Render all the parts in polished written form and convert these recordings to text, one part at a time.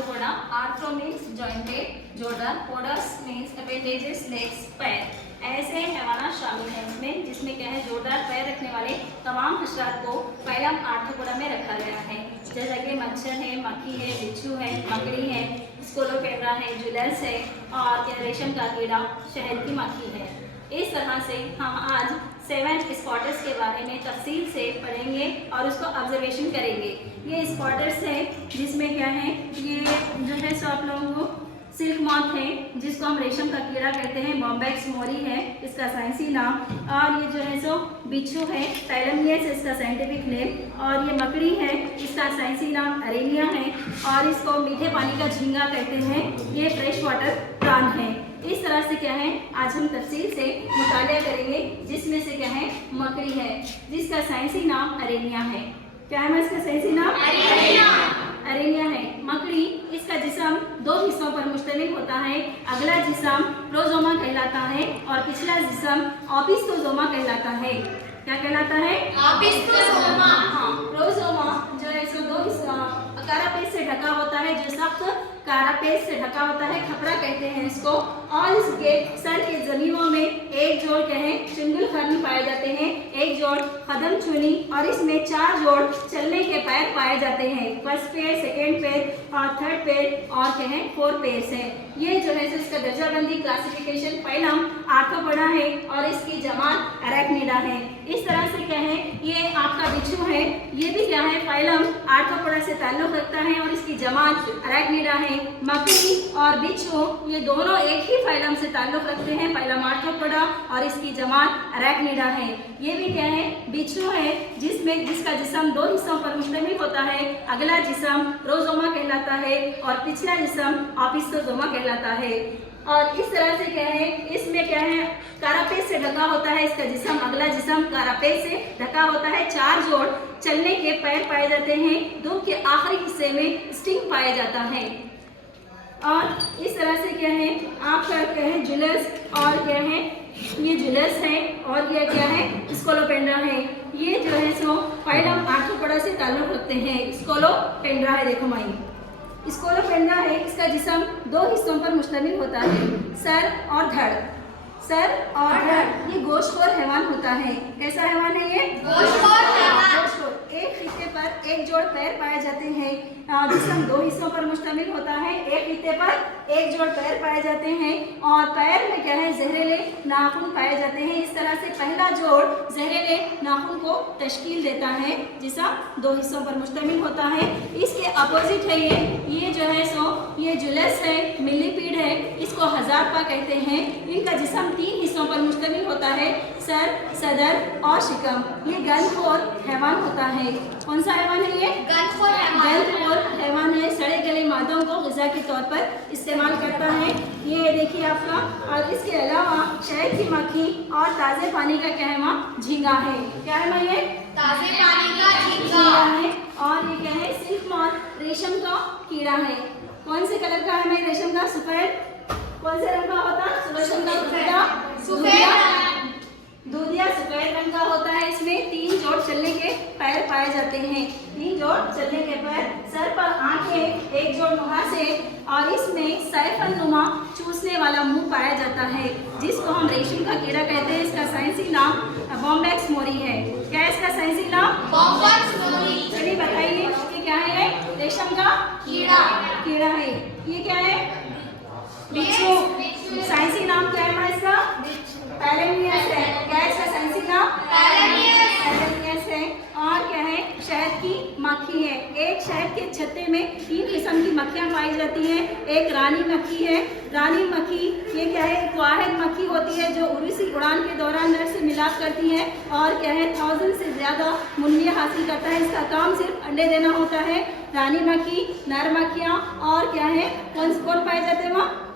Arthropoda. Arthro means jointed, जोड़दार, podos means appendages, legs, पैर। ऐसे हैवानात शामिल हैं इसमें, जिसमें क्या है जोरदार पैर रखने वाले तमाम हशरात को फाइलम आर्थ्रोपोडा में रखा गया है। जैसा कि मच्छर है, मक्खी है, बिच्छू है, मकड़ी है, स्कोलोपेड्रा है, जुलस है और क्या रेशम का कीड़ा, शहद की मक्खी है। इस तरह से हम आज 7 स्पॉटर्स के बारे में तफसील से पढ़ेंगे और उसको ऑब्जर्वेशन करेंगे। ये स्पॉटर्स है जिसमें क्या है, ये जो है सो आप लोगों को सिल्क मॉथ है, जिसको हम रेशम का कीड़ा कहते हैं, बॉम्बैक्स मोरी है इसका साइंसी नाम, और ये जो है सो बिच्छू है, पैलमियस इसका साइंटिफिक नेम, और ये मकड़ी है, इसका साइंसी नाम अरेनिया है, और इसको मीठे पानी का झींगा कहते हैं। ये फ्रेश वाटर प्राण है। इस तरह से क्या है आज हम तफसील से मुतालिया करेंगे, जिसमें से क्या है मकड़ी है, जिसका साइंसी नाम अरेनिया है। क्या है इसका साइंसी नाम? अरेनिया है। मकड़ी, इसका जिस्म 2 हिस्सों पर मुश्तमिल होता है। अगला जिस्म प्रोजोमा कहलाता है और पिछला जिस्म ओपिस्टोजोमा कहलाता है। क्या कहलाता है? ओपिस्टोजोमा। हाँ, प्रोजोमा जो है सो 2 हिस्सा कारापेस से ढका होता है, जो सख्त कारापेस से ढका होता है, खपरा कहते हैं इसको, और इसके सर के जमीनों में एक जोड़ कहें चुंगल खर्न पाए जाते हैं, एक जोड़ कदम चुनी, और इसमें 4 जोड़ चलने के पैर पाए जाते हैं। फर्स्ट पैर, सेकेंड पैर और थर्ड पैर, और कहें 4 पैर्स हैं। ये जो है इसका दर्जाबंदी क्लासिफिकेशन फाइलम आर्थ्रोपोडा है और इसकी जमात अरेक्निडा है। इस तरह से क्या है, ये आपका बिच्छू है, ये भी क्या है फाइलम आर्थ्रोपोडा से ताल्लुक रखता है और इसकी जमात अरेक्निडा है। मकड़ी और बिच्छू ये दोनों एक ही फाइलम से ताल्लुक रखते हैं, फाइलम आर्थ्रोपोडा, और इसकी जमात अरेक्निडा है। ये भी क्या है बिच्छू है, जिसका जिस्म 2 हिस्सों पर मुश्तमिल होता है। अगला जिस्म प्रोजोमा कहलाता है और पिछला जिस्म ओपिस्टोजोमा कहलाता है। और इस तरह से क्या है, इसमें क्या है कारापेस से ढका होता है इसका जिस्म, अगला जिस्म कारापेस से ढका होता है। 4 जोड़ चलने के पैर पाए जाते हैं। दुम के आखिरी हिस्से में स्टिंग पाया जाता है। और इस तरह से क्या है आपका क्या है जुलस, और क्या है ये जुलस है, और ये क्या है स्कोलोपेंड्रा है। ये जो है सो फाइलम आर्थ्रोपोडा से ताल्लुक रखते हैं। स्कोलोपेंड्रा है, देखो माई स्कोलोपेंड्रा है, इसका जिस्म 2 हिस्सों पर मुश्तमिल होता है, सर और धड़। सर और धड़ ये गोश्तखोर हैवान होता है। कैसा हैवान है ये? गोश्तखोर हैवान। एक हिस्से पर एक जोड़ पैर पाए जाते हैं। जिस्म 2 हिस्सों पर मुश्तमिल होता है, एक हिस्से पर एक जोड़ पैर पाए जाते हैं, और पैर में क्या है जहरीले नाखून पाए जाते हैं। इस तरह से पहला जोड़ जहरीले नाखून को तश्कील देता है। जिस्म 2 हिस्सों पर मुश्तमिल होता है। इसके अपोजिट है ये जो है सो ये जुलस है, मिलीपीड है, इसको हजारपा कहते हैं। इनका जिस्म 3 हिस्सों पर मुश्तमिल होता है, सर, सदर और शिकम। ये गलखोर हैवान होता है। कौन सा हैवान है ये? गलखोर हैवान है। सड़े गले मादों को ग़िज़ा के तौर पर इस्तेमाल करता है। ये देखिए आपका, और इसके अलावा शहद की मक्खी और ताज़े पानी का क्या है झींगा है। क्या है ये? ताज़े पानी का झींगा है। और ये क्या है सिल्क मॉथ, रेशम का कीड़ा है। कौन से कलर का है रेशम का? सफेद। कौन से रंग का होता है रेशम का कीड़ा? दूधिया सफेद रंग का होता है। इसमें 3 जोड़ चलने के पैर पाए जाते हैं। 3 जोड़ चलने के पैर, सर पर आंखें, एक जोड़ मुहां से, और इसमें साइफन नुमा चूसने वाला मुंह पाया जाता है, जिसको हम रेशम का कीड़ा कहते हैं। इसका साइंसी नाम बॉम्बैक्स मोरी है। क्या है इसका साइंसी नाम? Bombyx mori. चलिए बताइए कि क्या है ये? रेशम का कीड़ा है। ये क्या है? बिच्छू। साइंसी नाम क्या है इसका? पैलेमियस है। क्या है इसका साइंसी नाम? पैलेमियस है। और क्या है? शहद की मक्खी है। एक शहद के छत्ते में 3 किस्म की मक्खियाँ पाई जाती हैं। एक रानी मक्खी है। रानी मक्खी ये क्या है एक वाहिद मक्खी होती है, जो उर्सी उड़ान के दौरान नर से मिलाप करती है, और क्या है 1000 से ज़्यादा मुन्नियाँ हासिल करता है। इसका काम सिर्फ अंडे देना होता है। रानी मक्खी, नर मक्खियाँ, और क्या है कौन पाए जाते हैं वहाँ?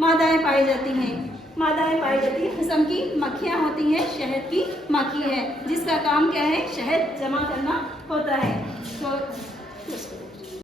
मादाएँ पाई जाती हैं। मादाएँ पाई जाती हैं, किस्म की मक्खियाँ होती हैं। शहद की मक्खी है, जिसका काम क्या है शहद जमा करना होता है। तो